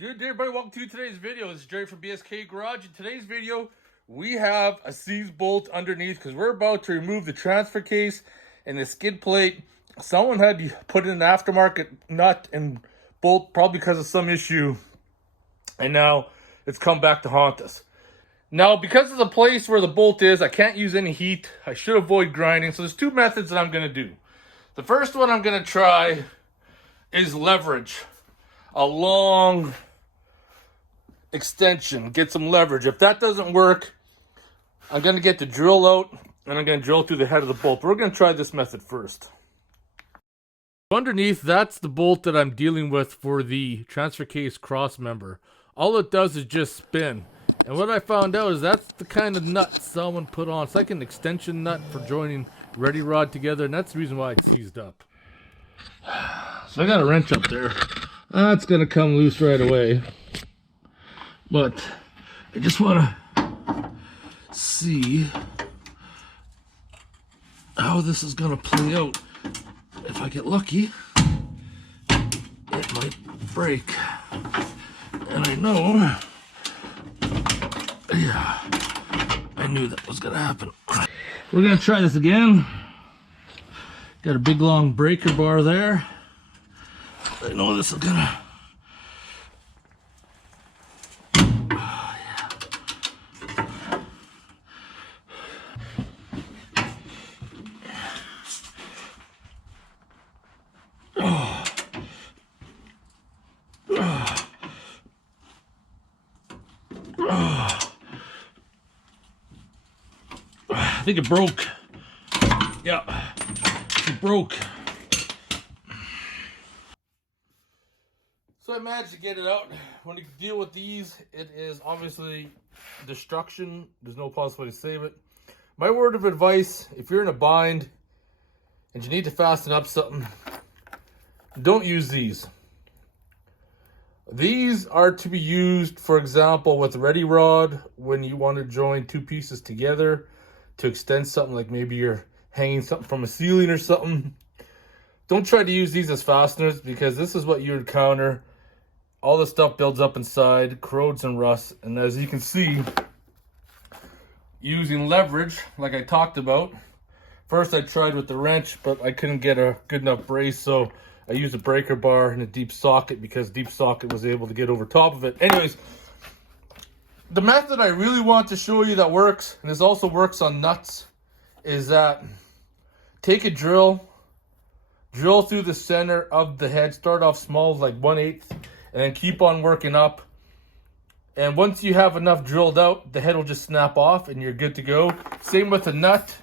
Good day, everybody. Welcome to today's video. This is Jerry from BSK Garage. In today's video, we have a seized bolt underneath because we're about to remove the transfer case and the skid plate. Someone had to put in an aftermarket nut and bolt, probably because of some issue, and now it's come back to haunt us. Now, because of the place where the bolt is, I can't use any heat. I should avoid grinding. So there's two methods that I'm going to do. The first one I'm going to try is leverage a long extension, get some leverage. If that doesn't work, I'm going to get the drill out and I'm going to drill through the head of the bolt. But we're going to try this method first. Underneath, that's the bolt that I'm dealing with for the transfer case cross member. All it does is just spin. And what I found out is that's the kind of nut someone put on. It's like an extension nut for joining ready rod together, and that's the reason why it's seized up. So I got a wrench up there. That's going to come loose right away. But I just want to see how this is going to play out. If I get lucky, it might break. And I know, yeah, I knew that was going to happen. We're going to try this again. Got a big long breaker bar there. I know this is going to... I think it broke. Yeah, it broke. So I managed to get it out. When you deal with these, it is obviously destruction. There's no possible way to save it. My word of advice, if you're in a bind and you need to fasten up something, don't use these. These are to be used, for example, with ready rod when you want to join two pieces together to extend something, like maybe you're hanging something from a ceiling or something. Don't try to use these as fasteners, because this is what you encounter. All the stuff builds up inside, corrodes and rusts, and as you can see, using leverage, like I talked about, first I tried with the wrench, but I couldn't get a good enough brace, so I used a breaker bar and a deep socket, because deep socket was able to get over top of it. Anyways, the method I really want to show you that works, and this also works on nuts, is that take a drill through the center of the head, start off small, like 1/8, and then keep on working up. And once you have enough drilled out, the head will just snap off and you're good to go. Same with a nut.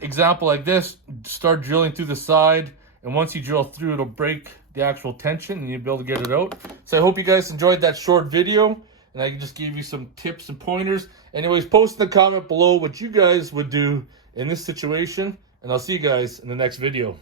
Example like this, start drilling through the side, and once you drill through, it'll break the actual tension and you'll be able to get it out. So I hope you guys enjoyed that short video, and I just gave you some tips and pointers. Anyways, post in the comment below what you guys would do in this situation, and I'll see you guys in the next video.